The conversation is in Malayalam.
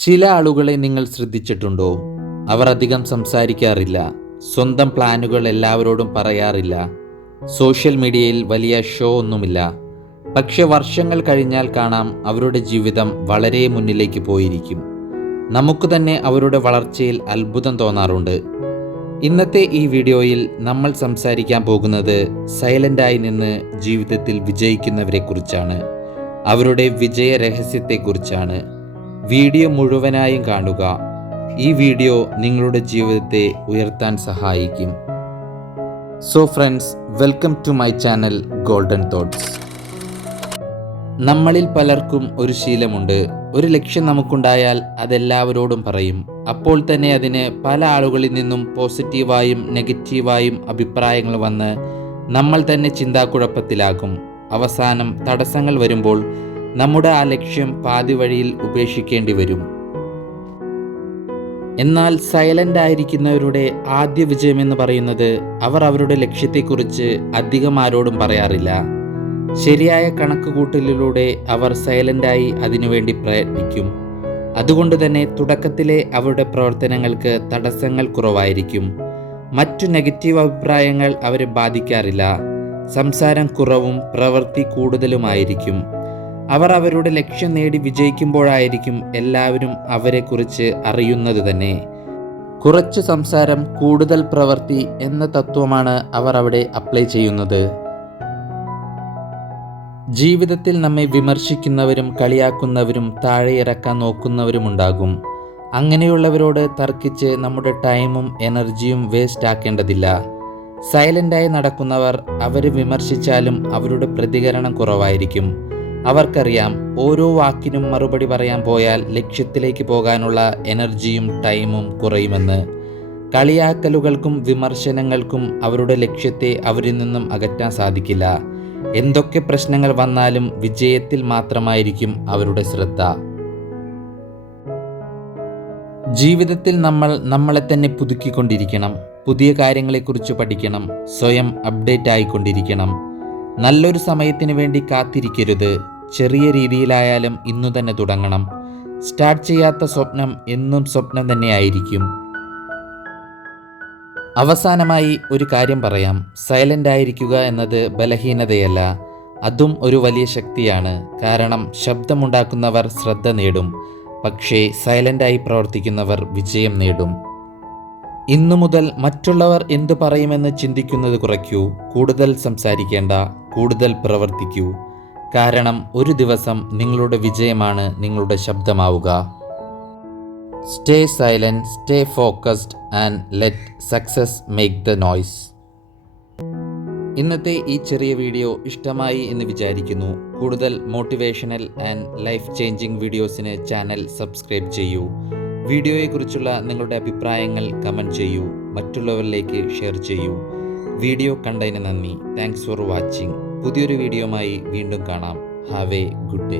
ചില ആളുകളെ നിങ്ങൾ ശ്രദ്ധിച്ചിട്ടുണ്ടോ? അവർ അധികം സംസാരിക്കാറില്ല, സ്വന്തം പ്ലാനുകൾ എല്ലാവരോടും പറയാറില്ല, സോഷ്യൽ മീഡിയയിൽ വലിയ ഷോ ഒന്നുമില്ല. പക്ഷെ വർഷങ്ങൾ കഴിഞ്ഞാൽ കാണാം അവരുടെ ജീവിതം വളരെ മുന്നിലേക്ക് പോയിരിക്കും. നമുക്ക് തന്നെ അവരുടെ വളർച്ചയിൽ അത്ഭുതം തോന്നാറുണ്ട്. ഇന്നത്തെ ഈ വീഡിയോയിൽ നമ്മൾ സംസാരിക്കാൻ പോകുന്നത് സൈലൻ്റായി നിന്ന് ജീവിതത്തിൽ വിജയിക്കുന്നവരെ കുറിച്ചാണ്, അവരുടെ വിജയ രഹസ്യത്തെക്കുറിച്ചാണ്. വീഡിയോ മുഴുവനായും കാണുക. ഈ വീഡിയോ നിങ്ങളുടെ ജീവിതത്തെ ഉയർത്താൻ സഹായിക്കും. So friends, welcome to my channel golden thoughts. നമ്മളിൽ പലർക്കും ഒരു ശീലമുണ്ട്. ഒരു ലക്ഷ്യം നമുക്കുണ്ടായാൽ അതെല്ലാവരോടും പറയും. അപ്പോൾ തന്നെ അതിന് പല ആളുകളിൽ നിന്നും പോസിറ്റീവായും നെഗറ്റീവായും അഭിപ്രായങ്ങൾ വന്ന് നമ്മൾ തന്നെ ചിന്താക്കുഴപ്പത്തിലാകും. അവസാനം തടസ്സങ്ങൾ വരുമ്പോൾ നമ്മുടെ ആ ലക്ഷ്യം പാതി വഴിയിൽ ഉപേക്ഷിക്കേണ്ടി വരും. എന്നാൽ സൈലൻ്റ് ആയിരിക്കുന്നവരുടെ ആദ്യ വിജയമെന്ന് പറയുന്നത് അവർ അവരുടെ ലക്ഷ്യത്തെക്കുറിച്ച് അധികം ആരോടും പറയാറില്ല. ശരിയായ കണക്കുകൂട്ടലിലൂടെ അവർ സൈലൻ്റായി അതിനുവേണ്ടി പ്രയത്നിക്കും. അതുകൊണ്ട് തന്നെ തുടക്കത്തിലെ അവരുടെ പ്രവർത്തനങ്ങൾക്ക് തടസ്സങ്ങൾ കുറവായിരിക്കും. മറ്റു നെഗറ്റീവ് അഭിപ്രായങ്ങൾ അവരെ ബാധിക്കാറില്ല. സംസാരം കുറവും പ്രവൃത്തി കൂടുതലുമായിരിക്കും. അവർ അവരുടെ ലക്ഷ്യം നേടി വിജയിക്കുമ്പോഴായിരിക്കും എല്ലാവരും അവരെക്കുറിച്ച് അറിയുന്നത് തന്നെ. കുറച്ച് സംസാരം കൂടുതൽ പ്രവൃത്തി എന്ന തത്വമാണ് അവർ അവിടെ അപ്ലൈ ചെയ്യുന്നത്. ജീവിതത്തിൽ നമ്മെ വിമർശിക്കുന്നവരും കളിയാക്കുന്നവരും താഴെ ഇറക്കാൻ നോക്കുന്നവരുമുണ്ടാകും. അങ്ങനെയുള്ളവരോട് തർക്കിച്ച് നമ്മുടെ ടൈമും എനർജിയും വേസ്റ്റ് ആക്കേണ്ടതില്ല. സൈലൻ്റായി നടക്കുന്നവർ അവരെ വിമർശിച്ചാലും അവരുടെ പ്രതികരണം കുറവായിരിക്കും. അവർക്കറിയാം, ഓരോ വാക്കിനും മറുപടി പറയാൻ പോയാൽ ലക്ഷ്യത്തിലേക്ക് പോകാനുള്ള എനർജിയും ടൈമും കുറയുമെന്ന്. കളിയാക്കലുകൾക്കും വിമർശനങ്ങൾക്കും അവരുടെ ലക്ഷ്യത്തെ അവരിൽ നിന്നും അകറ്റാൻ സാധിക്കില്ല. എന്തൊക്കെ പ്രശ്നങ്ങൾ വന്നാലും വിജയത്തിൽ മാത്രമായിരിക്കും അവരുടെ ശ്രദ്ധ. ജീവിതത്തിൽ നമ്മൾ നമ്മളെ തന്നെ പുതുക്കിക്കൊണ്ടിരിക്കണം. പുതിയ കാര്യങ്ങളെക്കുറിച്ച് പഠിക്കണം. സ്വയം അപ്ഡേറ്റ് ആയിക്കൊണ്ടിരിക്കണം. നല്ലൊരു സമയത്തിന് വേണ്ടി കാത്തിരിക്കരുത്. ചെറിയ രീതിയിലായാലും ഇന്നു തന്നെ തുടങ്ങണം. സ്റ്റാർട്ട് ചെയ്യാത്ത സ്വപ്നം എന്നും സ്വപ്നം തന്നെയായിരിക്കും. അവസാനമായി ഒരു കാര്യം പറയാം. സൈലൻ്റ് ആയിരിക്കുക എന്നത് ബലഹീനതയല്ല, അതും ഒരു വലിയ ശക്തിയാണ്. കാരണം ശബ്ദമുണ്ടാക്കുന്നവർ ശ്രദ്ധ നേടും, പക്ഷേ സൈലൻ്റായി പ്രവർത്തിക്കുന്നവർ വിജയം നേടും. ഇന്നു മുതൽ മറ്റുള്ളവർ എന്തു പറയുമെന്ന് ചിന്തിക്കുന്നത് കുറയ്ക്കൂ. കൂടുതൽ സംസാരിക്കേണ്ട, കൂടുതൽ പ്രവർത്തിക്കൂ. കാരണം ഒരു ദിവസം നിങ്ങളുടെ വിജയമാണ് നിങ്ങളുടെ ശബ്ദമാവുക. Stay silent, stay focused and let success make the noise. ഇന്നത്തെ ഈ ചെറിയ വീഡിയോ ഇഷ്ടമായി എന്ന് വിചാരിക്കുന്നു. കൂടുതൽ മോട്ടിവേഷണൽ ആൻഡ് ലൈഫ് ചേഞ്ചിങ് വീഡിയോസിന് ചാനൽ സബ്സ്ക്രൈബ് ചെയ്യൂ. വീഡിയോയെക്കുറിച്ചുള്ള നിങ്ങളുടെ അഭിപ്രായങ്ങൾ കമൻറ്റ് ചെയ്യൂ. മറ്റുള്ളവരിലേക്ക് ഷെയർ ചെയ്യൂ. വീഡിയോ കണ്ടതിന് നന്ദി. Thanks for watching. പുതിയൊരു വീഡിയോയുമായി വീണ്ടും കാണാം. Have A good day.